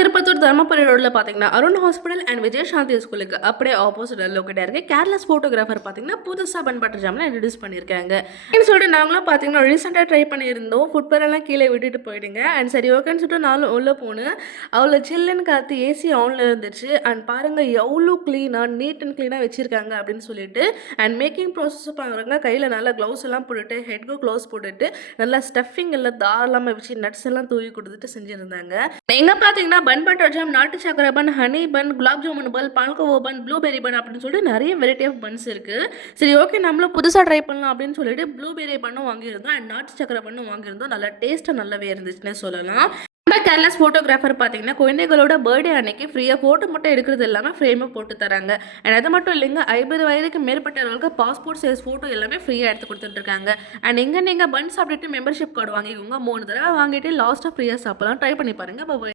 திருப்பத்தூர் தர்மபுரி ரோட்ல பார்த்தீங்கன்னா, Arun hospital and Vijayashanti ஸ்கூலுக்கு அப்படியே ஆப்போசிட்ல லொகேட்டா இருக்கு. கேர்லெஸ் ஃபோட்டோகிராஃபர் பார்த்தீங்கன்னா, புதுசா பன் பட்டர் ஜாம்லாம் இன்ட்ரோடியூஸ் பண்ணியிருக்காங்க. அப்படின்னு சொல்லிட்டு நாங்களும் பார்த்தீங்கன்னா, ரீசெண்டா ட்ரை பண்ணியிருந்தோம். ஃபுட்வேரெல்லாம் கீழே விட்டுட்டு போயிடுங்க. அண்ட் சரி ஓகேன்னு சொல்லிட்டு நானும் உள்ள போனேன். அவ்வளோ சில்லுன்னு காத்து ஏசி ஆன்ல இருந்துச்சு. அண்ட் பாருங்க எவ்வளோ க்ளீனா, நீட் அண்ட் க்ளீனா வச்சிருக்காங்க அப்படின்னு சொல்லிட்டு. அண்ட் மேக்கிங் ப்ராசஸ் பாருங்க, கையில நல்லா க்ளவுஸ் எல்லாம் போட்டுட்டு, ஹெட்க்கு க்ளவுஸ் போட்டுட்டு, நல்லா ஸ்டஃபிங் எல்லாம் தாராளமா வச்சு நட்ஸ் எல்லாம் தூவி கொடுத்துட்டு செஞ்சிருந்தாங்க. எங்க பார்த்தீங்கன்னா, பன் பட்டர் ஜாம், நாட்டு சக்கரை பன், ஹனி பன், குலாப் ஜாமுன் பன், பால்கோவா பன், ப்ளூபெர்ரி பன் அப்படின்னு சொல்லிட்டு நிறைய வெரைட்டி ஆஃப் பன்ஸ் இருக்கு. சரி ஓகே நம்மளும் புதுசா ட்ரை பண்ணலாம் அப்படின்னு சொல்லிட்டு ப்ளூபெர்ரி பன்னும் வாங்கியிருந்தோம். அண்ட் நாட்டு சக்கரை பன்னும் வாங்கியிருந்தோம். நல்லா டேஸ்ட்டா நல்லாவே இருந்துச்சுன்னே சொல்லலாம். நம்ம கேர்லெஸ் ஃபோட்டோகிராஃபர் பார்த்தீங்கன்னா, குழந்தைகளோட பர்த்டே அன்னைக்கு ஃப்ரீயா ஃபோட்டோ மட்டும் எடுக்கிறது இல்லாம ஃப்ரேமும் போட்டு தராங்க. அண்ட் அது மட்டும் இல்லைங்க, 50 வயதுக்கு மேற்பட்டவர்களுக்கு பாஸ்போர்ட் சைஸ் ஃபோட்டோ எல்லாமே ஃப்ரீயா எடுத்து குடுத்துட்டு இருக்காங்க. அண்ட் இங்க நீங்க பன் சாப்பிட்டுட்டு மெம்பர்ஷிப் கார்டு வாங்கிக்கோங்க. 3 தடவை வாங்கிட்டு லாஸ்ட்டா ஃப்ரீயா சாப்பிடலாம். ட்ரை பண்ணி பாருங்க. பாய்.